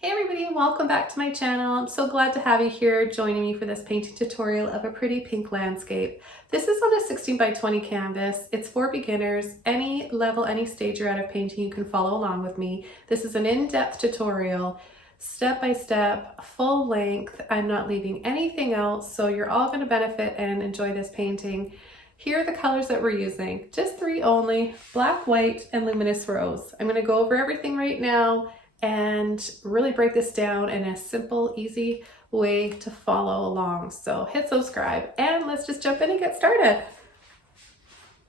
Hey everybody, welcome back to my channel. I'm so glad to have you here joining me for this painting tutorial of a pretty pink landscape. This is on a 16 by 20 canvas. It's for beginners. Any level, any stage you're at of painting, you can follow along with me. This is an in-depth tutorial, step by step, full length. I'm not leaving anything else, so you're all going to benefit and enjoy this painting. Here are the colors that we're using, just 3 only: black, white, and luminous rose. I'm going to go over everything right now and really break this down in a simple, easy way to follow along. So hit subscribe and let's just jump in and get started.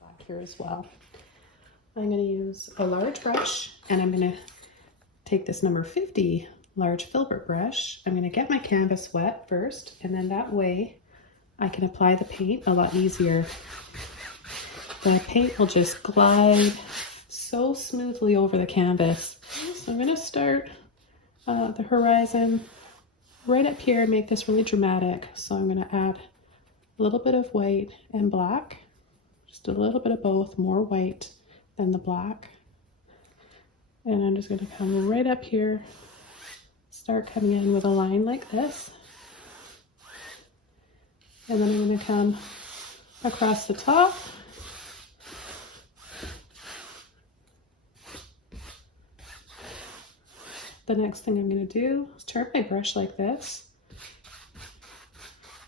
Back here as well. I'm going to use a large brush and I'm going to take this number 50 large filbert brush. I'm going to get my canvas wet first, and then that way I can apply the paint a lot easier. The paint will just glide so smoothly over the canvas. So I'm going to start the horizon right up here and make this really dramatic. So I'm going to add a little bit of white and black, just a little bit of both, more white than the black. And I'm just going to come right up here, start coming in with a line like this. And then I'm going to come across the top. The next thing I'm going to do is turn my brush like this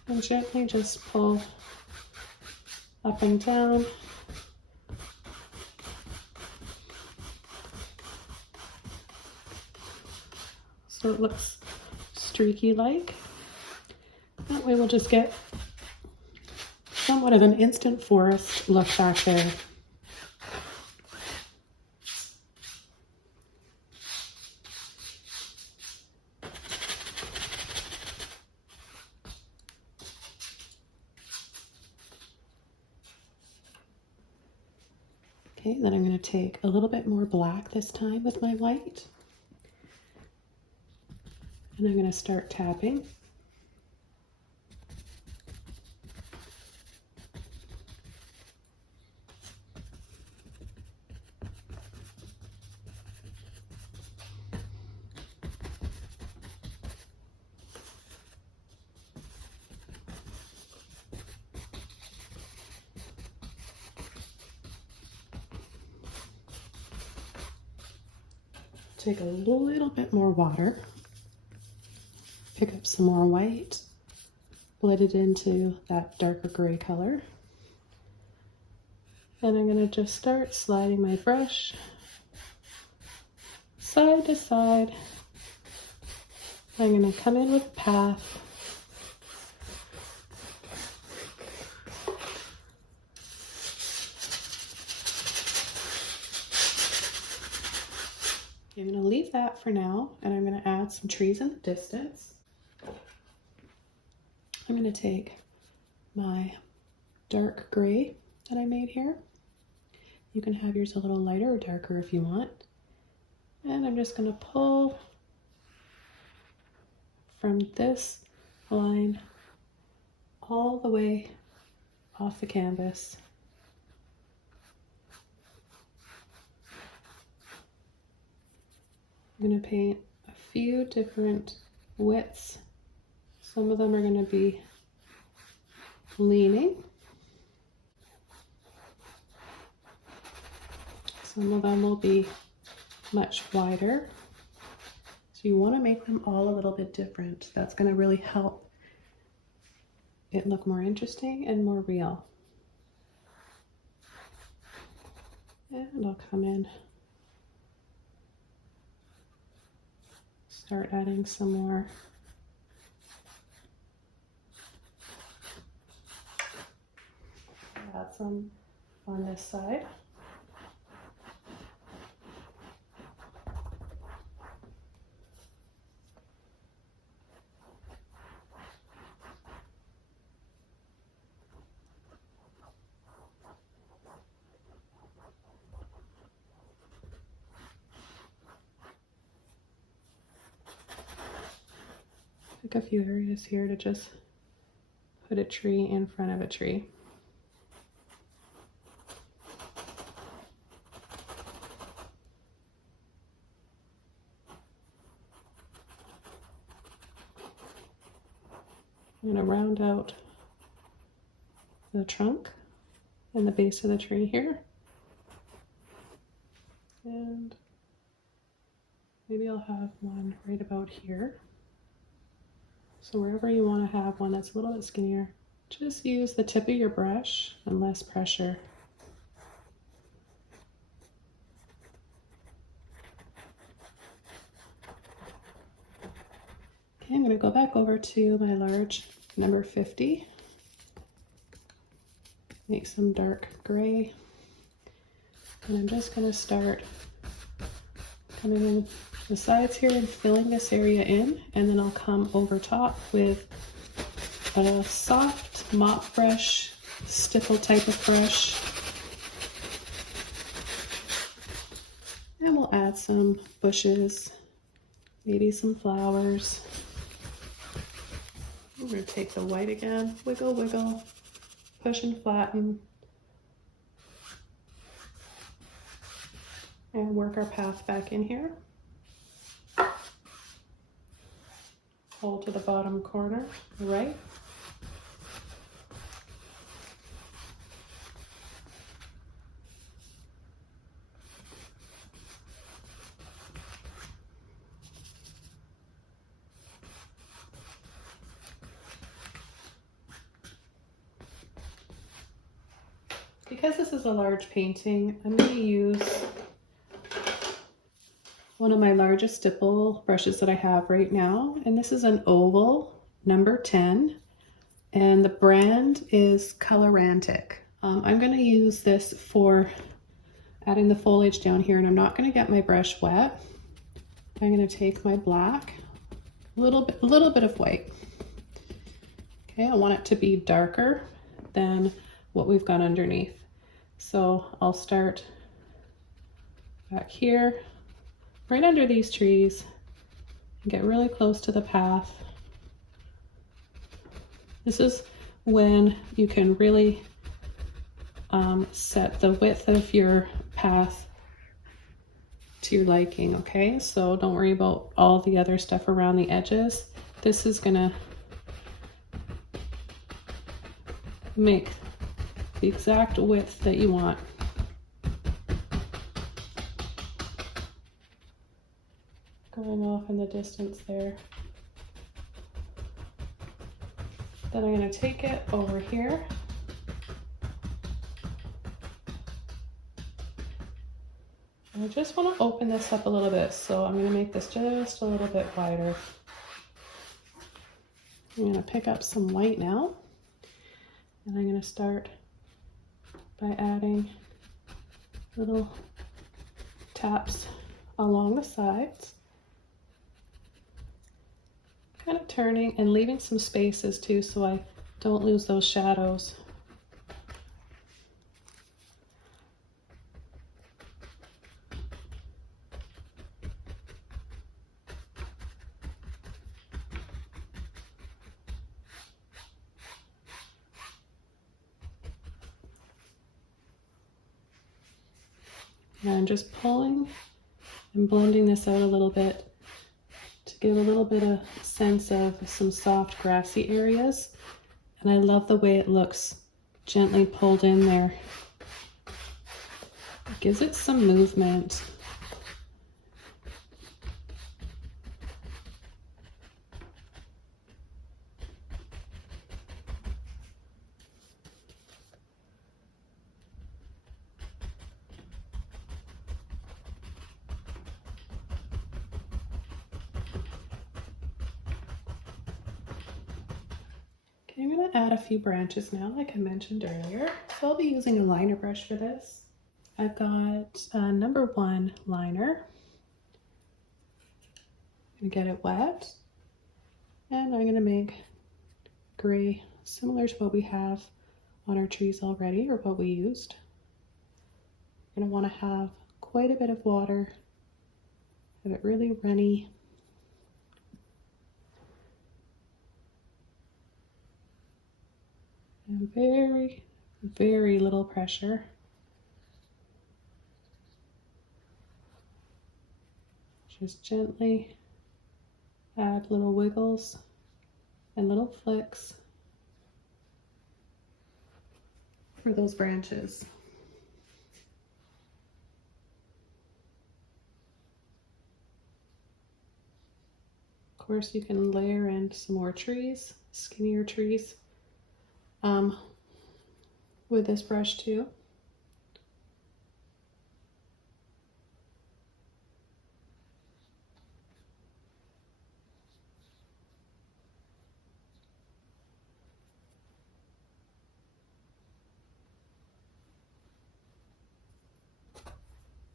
and gently just pull up and down. So it looks streaky like. That way we'll just get somewhat of an instant forest look back there. Okay, then I'm going to take a little bit more black this time with my white. And I'm going to start tapping. Take a little bit more water, pick up some more white, blend it into that darker gray color. And I'm going to just start sliding my brush side to side. I'm going to come in with a path. I'm going to leave that for now, and I'm going to add some trees in the distance. I'm going to take my dark gray that I made here. You can have yours a little lighter or darker if you want. And I'm just going to pull from this line all the way off the canvas. I'm going to paint a few different widths. Some of them are going to be leaning. Some of them will be much wider. So you want to make them all a little bit different. That's going to really help it look more interesting and more real. And I'll come in, start adding some more. Add some on this side. Pick a few areas here to just put a tree in front of a tree. I'm going to round out the trunk and the base of the tree here. And maybe I'll have one right about here. So wherever you want to have one that's a little bit skinnier, just use the tip of your brush and less pressure. Okay, I'm going to go back over to my large number 50. Make some dark gray. And I'm just going to start coming in the sides here and filling this area in, and then I'll come over top with a soft mop brush, stipple type of brush. And we'll add some bushes, maybe some flowers. I'm going to take the white again, wiggle, wiggle, push and flatten, and work our path back in here. Hold to the bottom corner, right. Because this is a large painting, I'm going to use one of my largest stipple brushes that I have right now, and this is an oval number 10, and the brand is Colorantic. I'm going to use this for adding the foliage down here, and I'm not going to get my brush wet. I'm going to take my black, a little bit of white. Okay, I want it to be darker than what we've got underneath. So I'll start back here, right under these trees, and get really close to the path. This is when you can really set the width of your path to your liking, okay? So don't worry about all the other stuff around the edges. This is gonna make the exact width that you want. Going off in the distance there. Then I'm going to take it over here. And I just want to open this up a little bit, so I'm going to make this just a little bit wider. I'm going to pick up some white now, and I'm going to start by adding little taps along the sides, kind of turning and leaving some spaces too so I don't lose those shadows. And I'm just pulling and blending this out a little bit to give a little bit of sense of some soft grassy areas. And I love the way it looks gently pulled in there. It gives it some movement. Okay, I'm going to add a few branches now, like I mentioned earlier. So I'll be using a liner brush for this. I've got a number 1 liner. I'm going to get it wet. And I'm going to make gray similar to what we have on our trees already, or what we used. You're going to want to have quite a bit of water, have it really runny. And very, very little pressure. Just gently add little wiggles and little flicks for those branches. Of course, you can layer in some more trees, skinnier trees, with this brush too.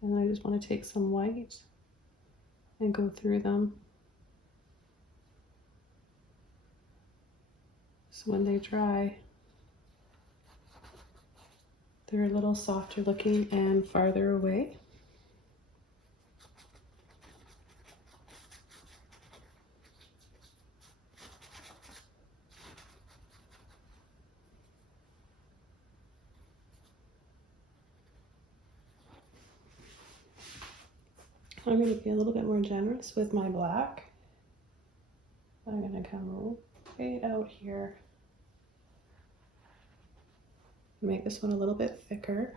And I just want to take some white and go through them. So when they dry, they're a little softer looking and farther away. I'm going to be a little bit more generous with my black. I'm going to come right out here. Make this one a little bit thicker.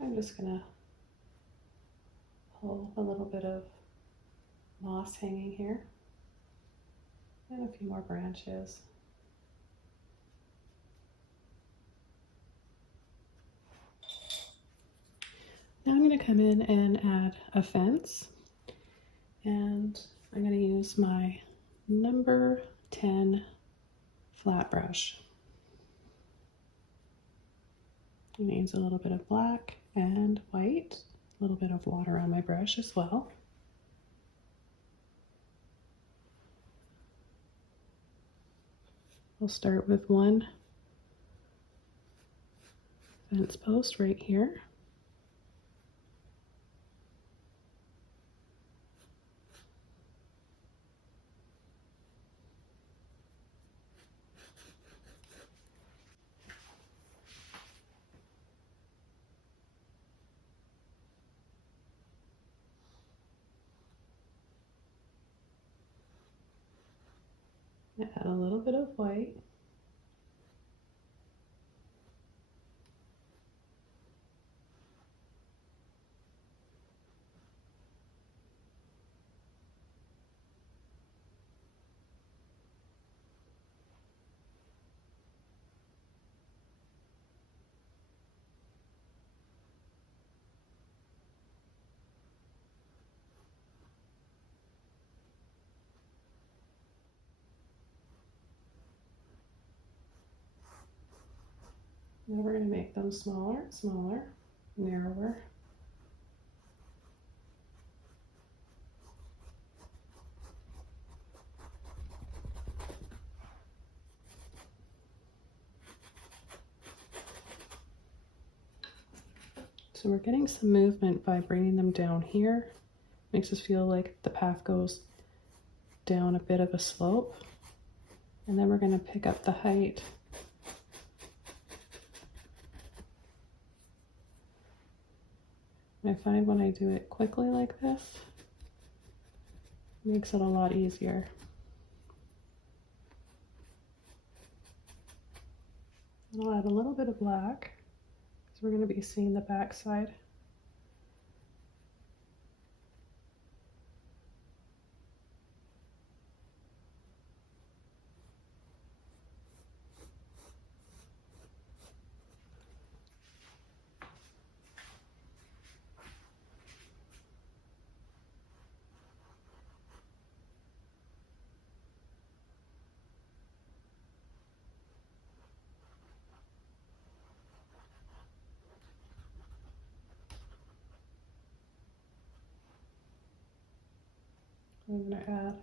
I'm just going to pull a little bit of moss hanging here and a few more branches. Now I'm going to come in and add a fence, and I'm going to use my number 10 flat brush. It needs a little bit of black and white, a little bit of water on my brush as well. We'll start with one fence post right here. Add a little bit of white. Now we're going to make them smaller, smaller, narrower. So we're getting some movement by bringing them down here. Makes us feel like the path goes down a bit of a slope. And then we're going to pick up the height. I find when I do it quickly like this, it makes it a lot easier. I'll add a little bit of black because we're going to be seeing the back side. I'm going to add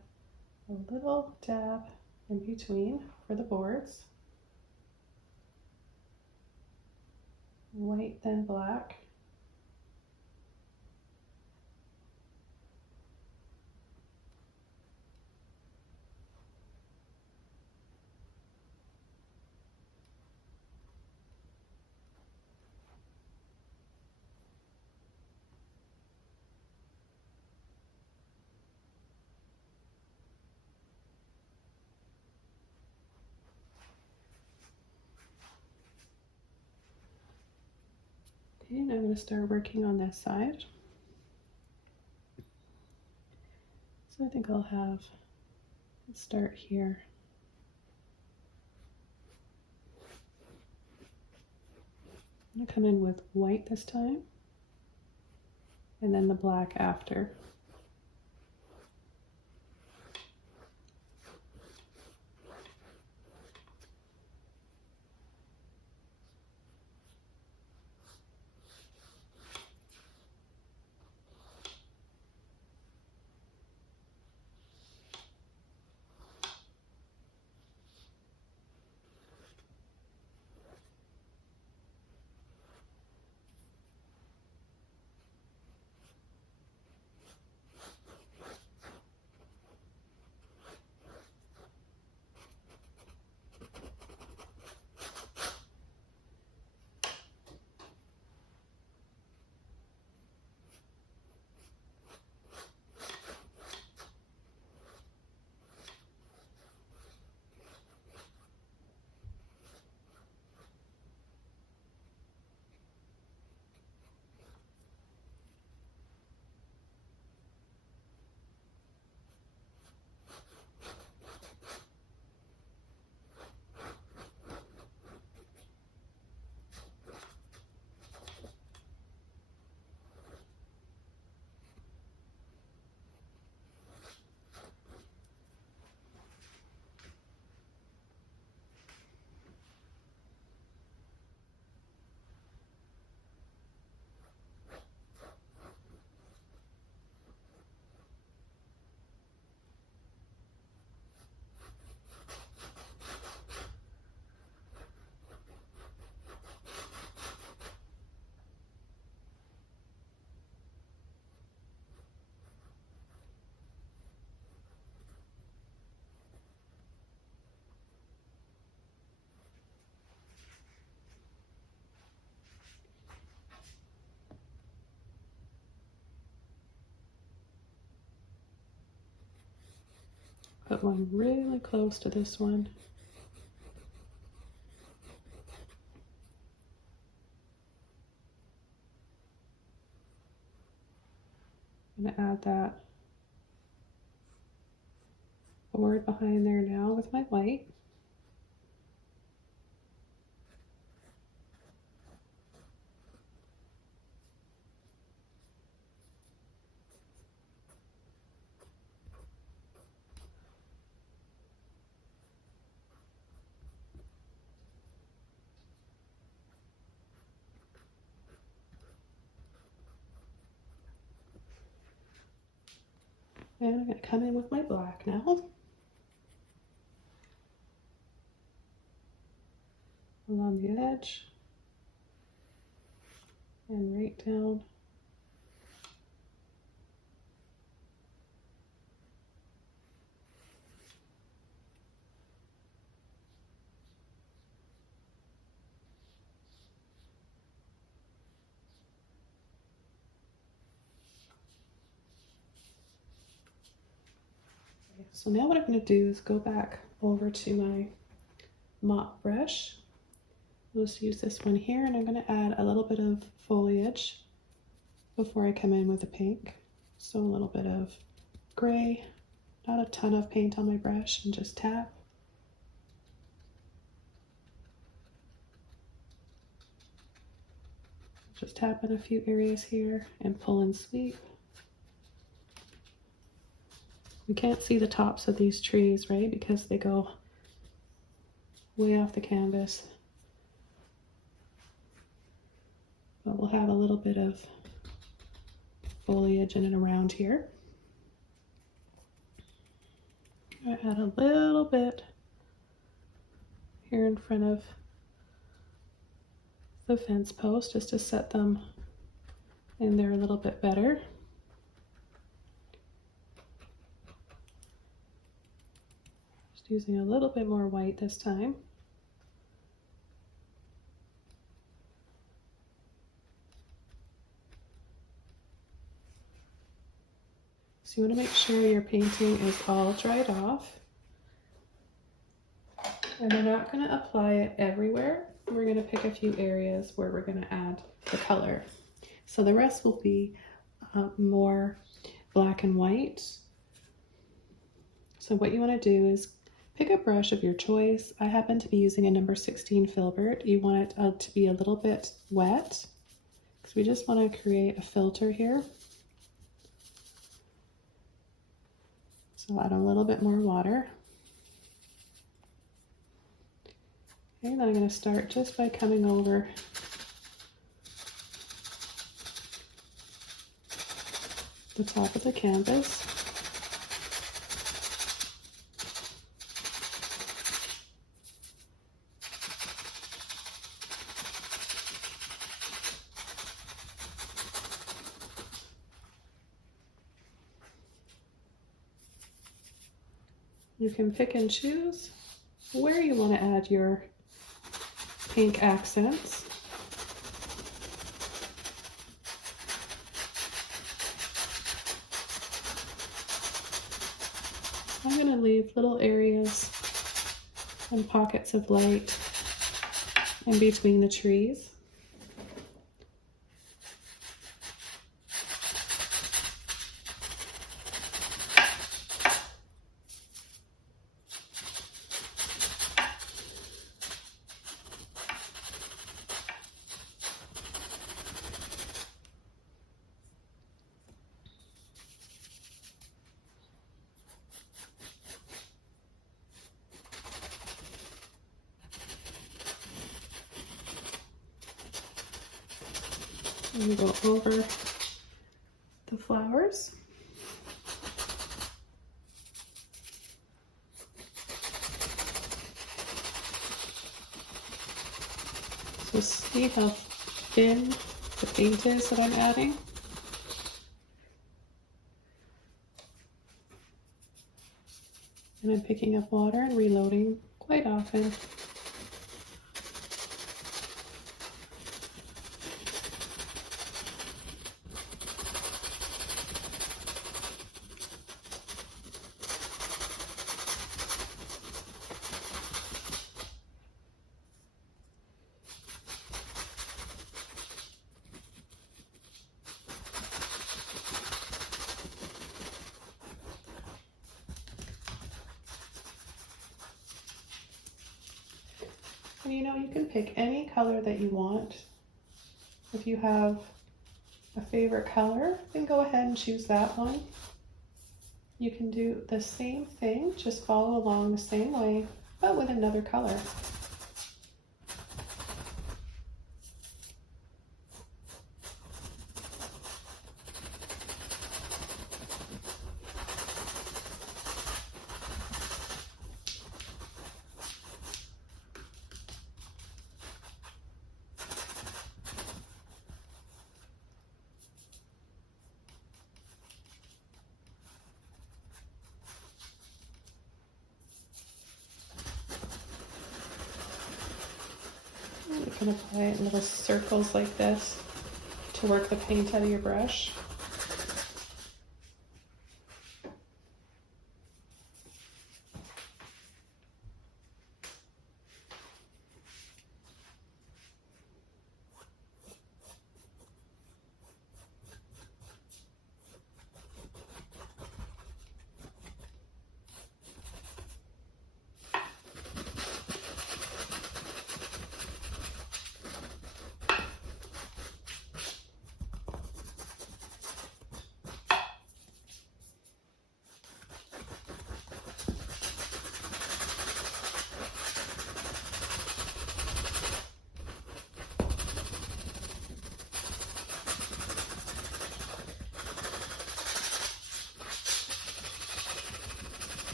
a little dab in between for the boards. White, then black. Okay, now I'm going to start working on this side. So I think I'll have, let's start here. I'm going to come in with white this time, and then the black after. Put one really close to this one. I'm going to add that board behind there now with my white. And I'm going to come in with my black now. Along the edge. And right down. So now what I'm going to do is go back over to my mop brush. I'll just use this one here, and I'm going to add a little bit of foliage before I come in with the pink. So a little bit of gray, not a ton of paint on my brush, and just tap. Just tap in a few areas here and pull and sweep. We can't see the tops of these trees, right? Because they go way off the canvas. But we'll have a little bit of foliage in and around here. I add a little bit here in front of the fence post just to set them in there a little bit better. Just using a little bit more white this time. So you want to make sure your painting is all dried off. And we're not going to apply it everywhere. We're going to pick a few areas where we're going to add the color. So the rest will be more black and white. So what you want to do is pick a brush of your choice. I happen to be using a number 16 filbert. You want it to be a little bit wet because we just want to create a filter here. So add a little bit more water. Okay, then I'm going to start just by coming over the top of the canvas. You can pick and choose where you want to add your pink accents. I'm going to leave little areas and pockets of light in between the trees. And we go over the flowers. So see how thin the paint is that I'm adding. And I'm picking up water and reloading quite often. And you know, you can pick any color that you want. If you have a favorite color, then go ahead and choose that one. You can do the same thing, just follow along the same way, but with another color. You can apply it in little circles like this to work the paint out of your brush.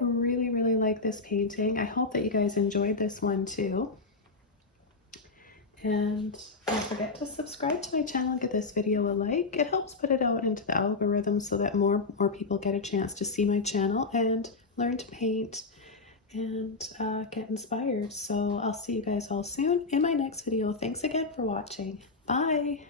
really, really like this painting. I hope that you guys enjoyed this one too. And don't forget to subscribe to my channel and give this video a like. It helps put it out into the algorithm so that more people get a chance to see my channel and learn to paint and get inspired. So I'll see you guys all soon in my next video. Thanks again for watching. Bye.